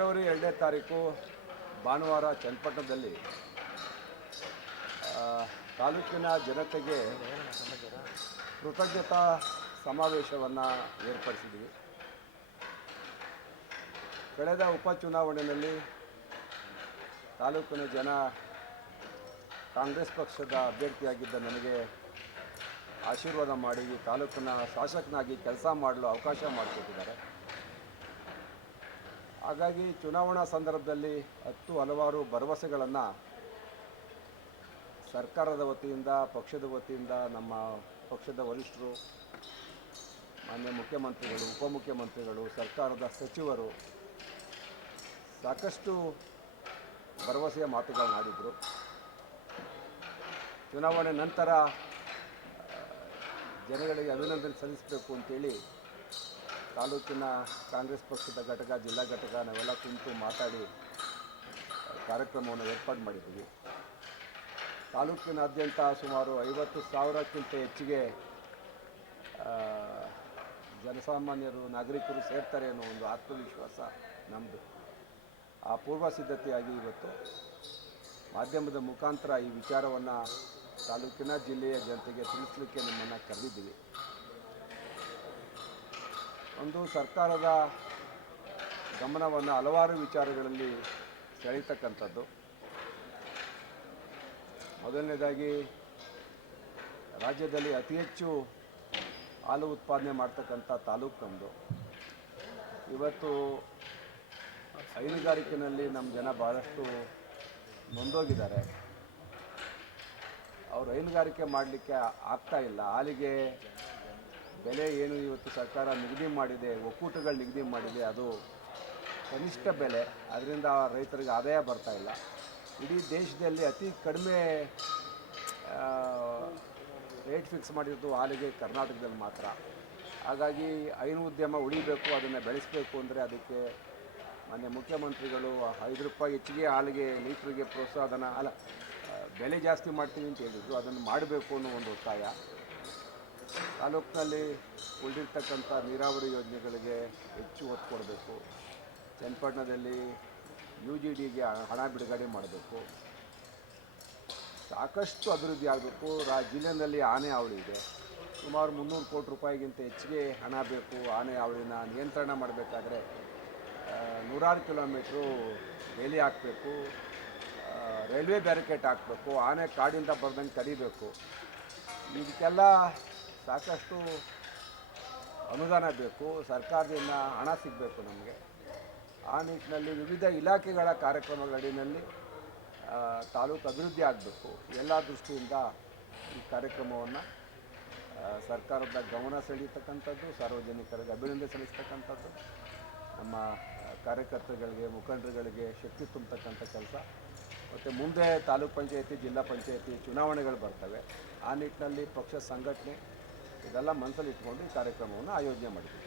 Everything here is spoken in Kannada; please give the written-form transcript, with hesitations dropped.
ಫೆಬ್ರವರಿ 2ನೇ ತಾರೀಕು ಭಾನುವಾರ ಚನ್ನಪಟ್ಟಣದಲ್ಲಿ ತಾಲೂಕಿನ ಜನತೆಗೆ ಕೃತಜ್ಞತಾ ಸಮಾವೇಶವನ್ನು ಏರ್ಪಡಿಸಿದ್ವಿ. ಕಳೆದ ಉಪಚುನಾವಣೆಯಲ್ಲಿ ತಾಲೂಕಿನ ಜನ ಕಾಂಗ್ರೆಸ್ ಪಕ್ಷದ ಅಭ್ಯರ್ಥಿಯಾಗಿದ್ದ ನನಗೆ ಆಶೀರ್ವಾದ ಮಾಡಿ ತಾಲೂಕಿನ ಶಾಸಕನಾಗಿ ಕೆಲಸ ಮಾಡಲು ಅವಕಾಶ ಮಾಡಿಕೊಟ್ಟಿದ್ದಾರೆ. ಹಾಗಾಗಿ ಚುನಾವಣಾ ಸಂದರ್ಭದಲ್ಲಿ ಹಲವಾರು ಭರವಸೆಗಳನ್ನು ಸರ್ಕಾರದ ವತಿಯಿಂದ, ಪಕ್ಷದ ವತಿಯಿಂದ, ನಮ್ಮ ಪಕ್ಷದ ವರಿಷ್ಠರು, ಮಾನ್ಯ ಮುಖ್ಯಮಂತ್ರಿಗಳು, ಉಪಮುಖ್ಯಮಂತ್ರಿಗಳು, ಸರ್ಕಾರದ ಸಚಿವರು ಸಾಕಷ್ಟು ಭರವಸೆಯ ಮಾತುಗಳನ್ನು ಆಡಿದರು. ಚುನಾವಣೆ ನಂತರ ಜನಗಳಿಗೆ ಅಭಿನಂದನೆ ಸಲ್ಲಿಸಬೇಕು ಅಂತೇಳಿ ತಾಲೂಕಿನ ಕಾಂಗ್ರೆಸ್ ಪಕ್ಷದ ಘಟಕ, ಜಿಲ್ಲಾ ಘಟಕ ನಾವೆಲ್ಲ ಕುಂತು ಮಾತಾಡಿ ಕಾರ್ಯಕ್ರಮವನ್ನು ಏರ್ಪಾಡು ಮಾಡಿದ್ದೀವಿ. ತಾಲೂಕಿನಾದ್ಯಂತ ಸುಮಾರು 50,000ಕ್ಕಿಂತ ಹೆಚ್ಚಿಗೆ ಜನಸಾಮಾನ್ಯರು, ನಾಗರಿಕರು ಸೇರ್ತಾರೆ ಅನ್ನೋ ಒಂದು ಆತ್ಮವಿಶ್ವಾಸ ನಮ್ಮದು. ಆ ಪೂರ್ವ ಸಿದ್ಧತೆಯಾಗಿ ಇವತ್ತು ಮಾಧ್ಯಮದ ಮುಖಾಂತರ ಈ ವಿಚಾರವನ್ನು ತಾಲೂಕಿನ, ಜಿಲ್ಲೆಯ ಜನತೆಗೆ ತಿಳಿಸಲಿಕ್ಕೆ ನಿಮ್ಮನ್ನು ಕರೆದಿದ್ದೀವಿ. ಒಂದು ಸರ್ಕಾರದ ಗಮನವನ್ನು ಹಲವಾರು ವಿಚಾರಗಳಲ್ಲಿ ಸೆಳೀತಕ್ಕಂಥದ್ದು. ಮೊದಲನೇದಾಗಿ, ರಾಜ್ಯದಲ್ಲಿ ಅತಿ ಹೆಚ್ಚು ಹಾಲು ಉತ್ಪಾದನೆ ಮಾಡ್ತಕ್ಕಂಥ ತಾಲೂಕು ನಮ್ಮದು. ಇವತ್ತು ಹೈನುಗಾರಿಕೆಯಲ್ಲಿ ನಮ್ಮ ಜನ ಭಾಳಷ್ಟು ನೊಂದೋಗಿದ್ದಾರೆ. ಅವರು ಹೈನುಗಾರಿಕೆ ಮಾಡಲಿಕ್ಕೆ ಆಗ್ತಾ ಇಲ್ಲ. ಹಾಲಿಗೆ ಬೆಲೆ ಏನು ಇವತ್ತು ಸರ್ಕಾರ ನಿಗದಿ ಮಾಡಿದೆ, ಒಕ್ಕೂಟಗಳು ನಿಗದಿ ಮಾಡಿದೆ, ಅದು ಕನಿಷ್ಠ ಬೆಲೆ. ಅದರಿಂದ ರೈತರಿಗೆ ಆದಾಯ ಬರ್ತಾ ಇಲ್ಲ. ಇಡೀ ದೇಶದಲ್ಲಿ ಅತಿ ಕಡಿಮೆ ರೇಟ್ ಫಿಕ್ಸ್ ಮಾಡಿದ್ದು ಹಾಲಿಗೆ ಕರ್ನಾಟಕದಲ್ಲಿ ಮಾತ್ರ. ಹಾಗಾಗಿ ಹೈನು ಉದ್ಯಮ ಉಳಿಬೇಕು, ಅದನ್ನು ಬೆಳೆಸಬೇಕು ಅಂದರೆ ಅದಕ್ಕೆ ಮಾನ್ಯ ಮುಖ್ಯಮಂತ್ರಿಗಳು 5 ರೂಪಾಯಿ ಹೆಚ್ಚಿಗೆ ಹಾಲಿಗೆ ಲೀಟ್ರಿಗೆ ಪ್ರೋತ್ಸಾಹಧನ ಬೆಲೆ ಜಾಸ್ತಿ ಮಾಡ್ತೀವಿ ಅಂತ ಹೇಳಿದ್ರು. ಅದನ್ನು ಮಾಡಬೇಕು ಅನ್ನೋ ಒಂದು ಒತ್ತಾಯ. ತಾಲೂಕಿನಲ್ಲಿ ಉಳಿದಿರ್ತಕ್ಕಂಥ ನೀರಾವರಿ ಯೋಜನೆಗಳಿಗೆ ಹೆಚ್ಚು ಒತ್ತು ಕೊಡಬೇಕು. ಚನ್ನಪಟ್ಟಣದಲ್ಲಿ UGDಗೆ ಹಣ ಬಿಡುಗಡೆ ಮಾಡಬೇಕು. ಸಾಕಷ್ಟು ಅಭಿವೃದ್ಧಿ ಆಗಬೇಕು. ಜಿಲ್ಲೆಯಲ್ಲಿ ಆನೆ ಹಾವಳಿ ಇದೆ. ಸುಮಾರು 300 ಕೋಟಿ ರೂಪಾಯಿಗಿಂತ ಹೆಚ್ಚಿಗೆ ಹಣ ಬೇಕು. ಆನೆ ಹಾವಳಿನ ನಿಯಂತ್ರಣ ಮಾಡಬೇಕಾದ್ರೆ 100 ಕಿಲೋಮೀಟ್ರು ಬೇಲಿ ಹಾಕಬೇಕು, ರೈಲ್ವೆ ಬ್ಯಾರಿಕೇಡ್ ಹಾಕಬೇಕು, ಆನೆ ಕಾಡಿಂದ ಬರ್ದಂಗೆ ತಡಿಬೇಕು. ಇದಕ್ಕೆಲ್ಲ ಸಾಕಷ್ಟು ಅನುದಾನ ಬೇಕು. ಸರ್ಕಾರದಿಂದ ಹಣ ಸಿಗಬೇಕು ನಮಗೆ. ಆ ನಿಟ್ಟಿನಲ್ಲಿ ವಿವಿಧ ಇಲಾಖೆಗಳ ಕಾರ್ಯಕ್ರಮಗಳ ಅಡಿಯಲ್ಲಿ ತಾಲೂಕು ಅಭಿವೃದ್ಧಿ ಆಗಬೇಕು. ಎಲ್ಲ ದೃಷ್ಟಿಯಿಂದ ಈ ಕಾರ್ಯಕ್ರಮವನ್ನು ಸರ್ಕಾರದ ಗಮನ ಸೆಳೀತಕ್ಕಂಥದ್ದು, ಸಾರ್ವಜನಿಕರಿಗೆ ಅಭಿನಂದನೆ ಸಲ್ಲಿಸ್ತಕ್ಕಂಥದ್ದು, ನಮ್ಮ ಕಾರ್ಯಕರ್ತರುಗಳಿಗೆ, ಮುಖಂಡರುಗಳಿಗೆ ಶಕ್ತಿ ತುಂಬತಕ್ಕಂಥ ಕೆಲಸ. ಮತ್ತು ಮುಂದೆ ತಾಲೂಕು ಪಂಚಾಯತಿ, ಜಿಲ್ಲಾ ಪಂಚಾಯತಿ ಚುನಾವಣೆಗಳು ಬರ್ತವೆ. ಆ ನಿಟ್ಟಿನಲ್ಲಿ ಪಕ್ಷ ಸಂಘಟನೆ ಇದೆಲ್ಲ ಮನಸ್ಸಲ್ಲಿ ಇಟ್ಕೊಂಡು ಈ ಕಾರ್ಯಕ್ರಮವನ್ನು ಆಯೋಜನೆ ಮಾಡಿದ್ದೀವಿ.